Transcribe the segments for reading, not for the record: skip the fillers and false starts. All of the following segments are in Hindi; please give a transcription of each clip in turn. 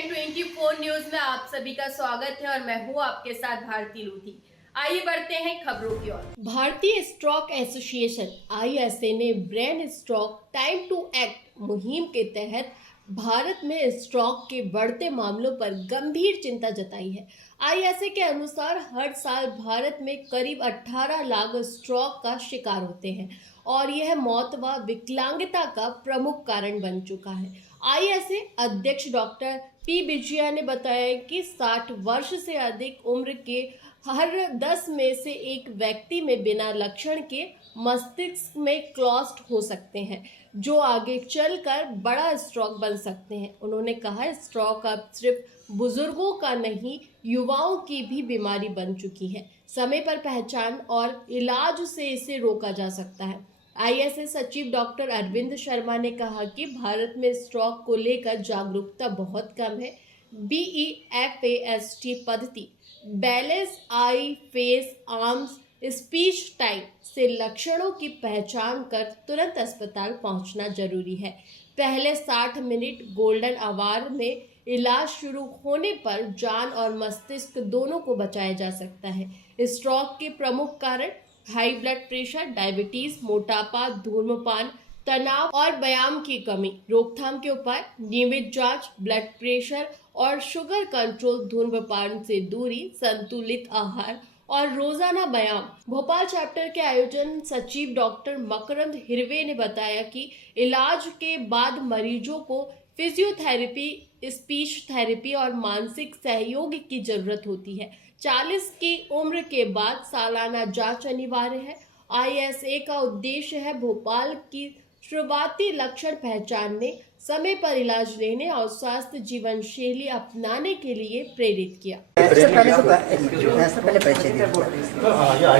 1024 न्यूज में आप सभी का स्वागत है और मैं हूं आपके साथ भारती लूथी। आइए बढ़ते हैं खबरों की ओर। भारतीय स्ट्रोक एसोसिएशन (आईएसए) ने brain stroke time to act मुहिम के तहत भारत में स्ट्रोक के बढ़ते मामलों पर गंभीर चिंता जताई है। आईएसए के अनुसार हर साल भारत में करीब 18 लाख स्ट्रोक का शिकार होते हैं और यह मौत व विकलांगता का प्रमुख कारण बन चुका है। आईएसए अध्यक्ष डॉक्टर पी विजया ने बताया कि 60 वर्ष से अधिक उम्र के हर 10 में से एक व्यक्ति में बिना लक्षण के मस्तिष्क में क्लॉस्ट हो सकते हैं, जो आगे चलकर बड़ा स्ट्रोक बन सकते हैं। उन्होंने कहा, स्ट्रोक अब सिर्फ बुजुर्गों का नहीं, युवाओं की भी बीमारी बन चुकी है। समय पर पहचान और इलाज से इसे रोका जा सकता है। आईएसए सचिव डॉक्टर अरविंद शर्मा ने कहा कि भारत में स्ट्रोक को लेकर जागरूकता बहुत कम है। BEFAST पद्धति balance I face arms speech time से लक्षणों की पहचान कर तुरंत अस्पताल पहुंचना जरूरी है। पहले 60 मिनट गोल्डन आवर में इलाज शुरू होने पर जान और मस्तिष्क दोनों को बचाया जा सकता है। स्ट्रोक के प्रमुख कारण हाई ब्लड प्रेशर, डायबिटीज, मोटापा, धूम्रपान, तनाव और व्यायाम की कमी। रोकथाम के उपाय: नियमित जांच, ब्लड प्रेशर और शुगर कंट्रोल, धूम्रपान से दूरी, संतुलित आहार और रोजाना व्यायाम। भोपाल चैप्टर के आयोजन सचिव डॉक्टर मकरंद हिरवे ने बताया कि इलाज के बाद मरीजों को फिजियोथेरेपी, स्पीच थेरेपी और मानसिक सहयोग की जरूरत होती है। 40 की उम्र के बाद सालाना जांच अनिवार्य है। आईएसए का उद्देश्य है भोपाल की शुरुआती लक्षण पहचानने, समय पर इलाज लेने और स्वास्थ्य जीवन शैली अपनाने के लिए प्रेरित किया।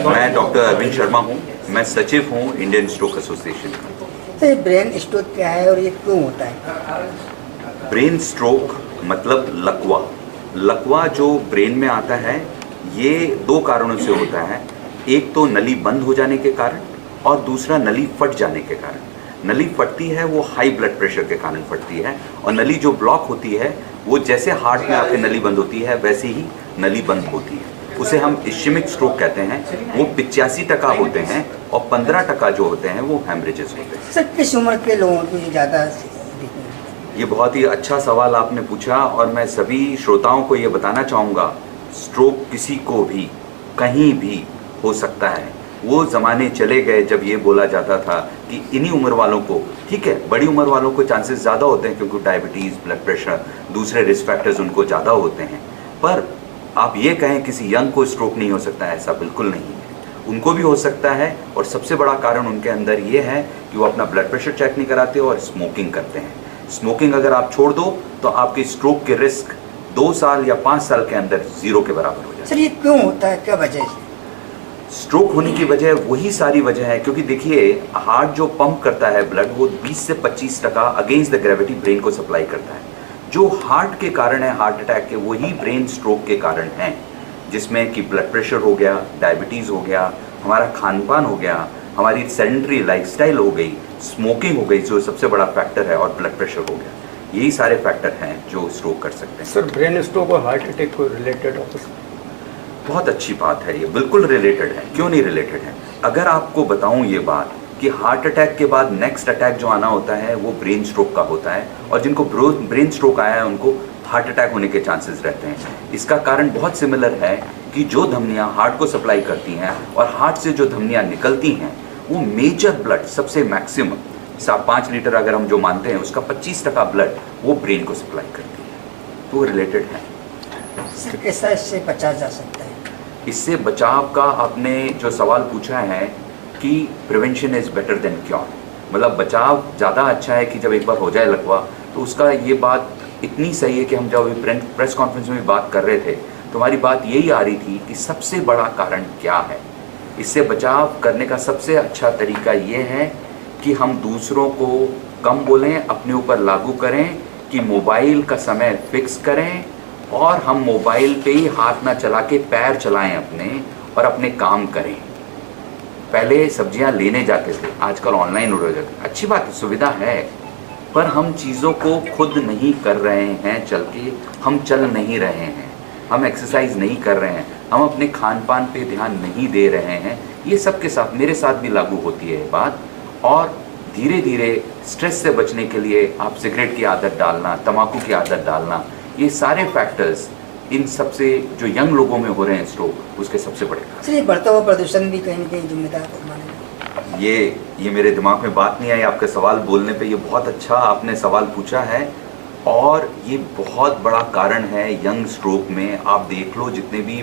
मैं डॉक्टर अरविंद शर्मा हूँ। मैं सचिव हूँ इंडियन स्ट्रोक एसोसिएशन का। तो ब्रेन स्ट्रोक क्या है और ये क्यों होता है? ब्रेन स्ट्रोक मतलब लकवा। लकवा जो ब्रेन में आता है, ये दो कारणों से होता है। एक तो नली बंद हो जाने के कारण और दूसरा नली फट जाने के कारण। नली फटती है वो हाई ब्लड प्रेशर के कारण फटती है, और नली जो ब्लॉक होती है वो जैसे हार्ट में आपके नली बंद होती है वैसे ही नली बंद होती है। उसे हम इश्केमिक स्ट्रोक कहते हैं। वो 85% होते हैं और 15% जो होते हैं वो हेमरेजेस होते हैं। सर, किस उम्र के लोगों को ज़्यादा? ये बहुत ही अच्छा सवाल आपने पूछा और मैं सभी श्रोताओं को ये बताना चाहूँगा, स्ट्रोक किसी को भी कहीं भी हो सकता है। वो ज़माने चले गए जब ये बोला जाता था कि इन्हीं उम्र वालों को, ठीक है, बड़ी उम्र वालों को चांसेस ज़्यादा होते हैं क्योंकि डायबिटीज़, ब्लड प्रेशर, दूसरे रिस्क फैक्टर्स उनको ज़्यादा होते हैं। पर आप ये कहें किसी यंग को स्ट्रोक नहीं हो सकता है, ऐसा बिल्कुल नहीं है। उनको भी हो सकता है, और सबसे बड़ा कारण उनके अंदर ये है कि वो अपना ब्लड प्रेशर चेक नहीं कराते और स्मोकिंग करते हैं। स्मोकिंग अगर आप छोड़ दो तो आपकी स्ट्रोक के रिस्क 2 साल या 5 साल के अंदर 0 के बराबर हो जाए। सर, ये क्यों होता है, क्या वजह है? स्ट्रोक होने की वजह वही सारी वजह है, क्योंकि देखिए, हार्ट जो पंप करता है ब्लड, वो 20 से 25% अगेंस्ट द ग्रेविटी ब्रेन को सप्लाई करता है। जो हार्ट के कारण है, हार्ट अटैक के, वही ब्रेन स्ट्रोक के कारण हैं, जिसमें कि ब्लड प्रेशर हो गया, डायबिटीज़ हो गया, हमारा खान पान हो गया, हमारी सेडेंटरी लाइफस्टाइल हो गई, स्मोकिंग हो गई जो सबसे बड़ा फैक्टर है, और ब्लड प्रेशर हो गया। यही सारे फैक्टर हैं जो स्ट्रोक कर सकते हैं। सर, ब्रेन स्ट्रोक और हार्ट अटैक को रिलेटेड आपस में? बहुत अच्छी बात है, ये बिल्कुल रिलेटेड है। क्यों नहीं रिलेटेड है? अगर आपको बताऊं ये बात कि हार्ट अटैक के बाद नेक्स्ट अटैक जो आना होता है वो ब्रेन स्ट्रोक का होता है, और जिनको ब्रेन स्ट्रोक आया है उनको हार्ट अटैक होने के चांसेस रहते हैं। इसका कारण बहुत सिमिलर है कि जो धमनियाँ हार्ट को सप्लाई करती हैं और हार्ट से जो धमनियाँ निकलती हैं, वो मेजर ब्लड, सबसे मैक्सिमम 5 लीटर अगर हम जो मानते हैं, उसका 25% ब्लड वो ब्रेन को सप्लाई करती है। तो वो रिलेटेड है। सर, कैसा इससे बचा जा सकता है? इससे बचाव का आपने जो सवाल पूछा है कि prevention is better than cure, मतलब बचाव ज़्यादा अच्छा है कि जब एक बार हो जाए लकवा, तो उसका ये बात इतनी सही है कि हम जब प्रेस कॉन्फ्रेंस में बात कर रहे थे तो हमारी बात यही आ रही थी कि सबसे बड़ा कारण क्या है। इससे बचाव करने का सबसे अच्छा तरीका ये है कि हम दूसरों को कम बोलें, अपने ऊपर लागू करें कि मोबाइल का समय फिक्स करें, और हम मोबाइल पे ही हाथ ना चला के पैर चलाएं अपने, और अपने काम करें। पहले सब्जियां लेने जाते थे, आजकल ऑनलाइन ऑर्डर हो जाते। अच्छी बात है, सुविधा है, पर हम चीज़ों को खुद नहीं कर रहे हैं, चल के हम चल नहीं रहे हैं, हम एक्सरसाइज नहीं कर रहे हैं, हम अपने खान पान पे ध्यान नहीं दे रहे हैं। ये सबके साथ, मेरे साथ भी लागू होती है ये बात। और धीरे धीरे स्ट्रेस से बचने के लिए आप सिगरेट की आदत डालना, तंबाकू की आदत डालना, ये सारे फैक्टर्स इन सबसे जो यंग लोगों में हो रहे हैं स्ट्रोक, उसके सबसे बड़े कारण। सर, ये बढ़ता हुआ प्रदूषण भी कहीं न कहीं जिम्मेदार माने। ये मेरे दिमाग में बात नहीं आई आपके सवाल बोलने पे। ये बहुत अच्छा आपने सवाल पूछा है और ये बहुत बड़ा कारण है यंग स्ट्रोक में। आप देख लो जितने भी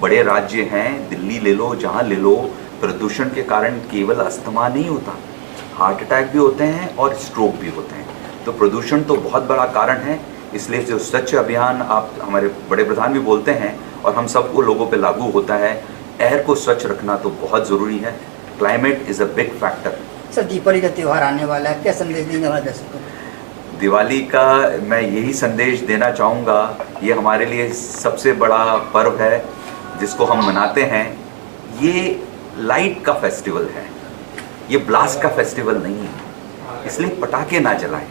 बड़े राज्य हैं, दिल्ली ले लो, जहाँ ले लो, प्रदूषण के कारण केवल अस्थमा नहीं होता, हार्ट अटैक भी होते हैं और स्ट्रोक भी होते हैं। तो प्रदूषण तो बहुत बड़ा कारण है। इसलिए जो स्वच्छ अभियान आप हमारे बड़े प्रधान भी बोलते हैं और हम सबको लोगों पे लागू होता है, एयर को स्वच्छ रखना तो बहुत ज़रूरी है। Climate is a big factor. Sir, Deepavali का त्यौहार आने वाला है, क्या संदेश देंगे हमारे दर्शकों को? दिवाली का मैं यही संदेश देना चाहूँगा, ये हमारे लिए सबसे बड़ा पर्व है जिसको हम मनाते हैं। ये लाइट का फेस्टिवल है, ये ब्लास्ट का फेस्टिवल नहीं है। इसलिए पटाखे ना जलाएं,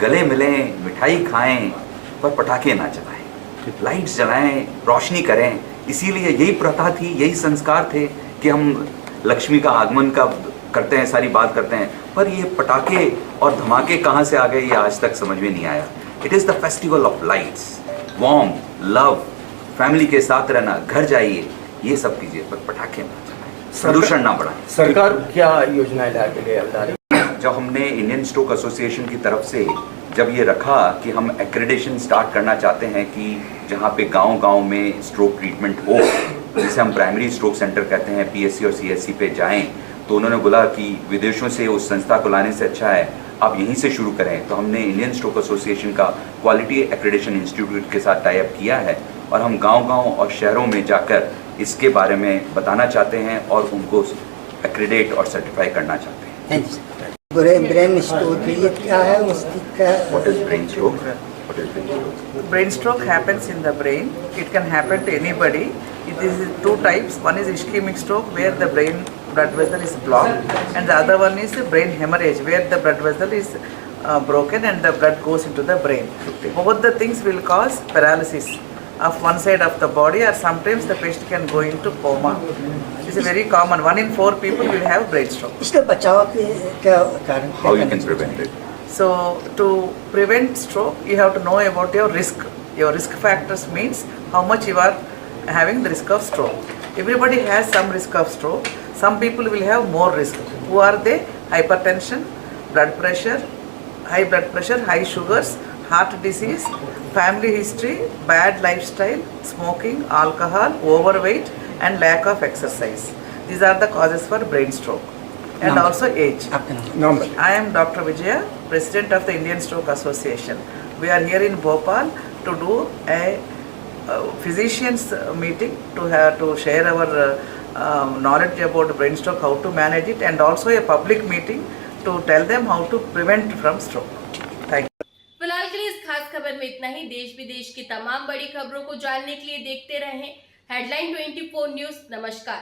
गले मिलें, मिठाई खाएं, पर पटाखे ना जलाएं, लाइट्स जलाएं, रोशनी करें। इसीलिए यही प्रथा थी, यही संस्कार थे कि हम लक्ष्मी का आगमन का करते हैं, सारी बात करते हैं। पर ये पटाखे और धमाके कहाँ से आ गए, ये आज तक समझ में नहीं आया। It is the festival of lights, warm, love, family के साथ रहना, घर जाइए, ये सब कीजिए, पर पटाखे ना जलाएं, प्रदूषण ना बढ़ाएं। सरकार क्या योजनाएं ला के बता रही? जब हमने इंडियन स्ट्रोक एसोसिएशन की तरफ से जब ये रखा कि हम एक्रेडिटेशन स्टार्ट करना चाहते हैं कि जहाँ पे गांव-गांव में स्ट्रोक ट्रीटमेंट हो, जिसे हम प्राइमरी स्ट्रोक सेंटर कहते हैं, पीएससी और सीएससी पे जाएं, तो उन्होंने बोला कि विदेशों से उस संस्था को लाने से अच्छा है आप यहीं से शुरू करें। तो हमने इंडियन स्ट्रोक एसोसिएशन का क्वालिटी एक्रेडिटेशन इंस्टीट्यूट के साथ टाई अप किया है और हम गांव-गांव और शहरों में जाकर इसके बारे में बताना चाहते हैं और उनको एक्रेडिट और सर्टिफाई करना चाहते हैं। Thank you sir. Brain stroke के लिए क्या है, उसकी क्या? What is brain stroke? What is brain stroke? Brain stroke happens in the brain. It can happen to anybody. It is two types. One is ischemic stroke where the brain blood vessel is blocked, and the other one is brain hemorrhage where the blood vessel is broken and the blood goes into the brain. Both the things will cause paralysis of one side of the body, or sometimes the patient can go into coma. This is very common. 1 in 4 people will have brain stroke. इसका बचाव के क्या कारण? How you can prevent it? So to prevent stroke, you have to know about your risk. Your risk factors means how much you are having the risk of stroke. Everybody has some risk of stroke. Some people will have more risk. Who are they? Hypertension, blood pressure, high sugars, heart disease, family history, bad lifestyle, smoking, alcohol, overweight, and lack of exercise. These are the causes for brain stroke. And Number. also age. आपका नाम? Number I am Dr. Vijaya, President of the Indian Stroke Association. We are here in Bhopal to do a physicians meeting to share our knowledge about brain stroke, how to manage it, and also a public meeting to tell them how to prevent from stroke. Thank you. फिलहाल के लिए इस खास खबर में इतना ही। देश विदेश की तमाम बड़ी खबरों को जानने के लिए देखते रहें हेडलाइन 24 न्यूज। नमस्कार।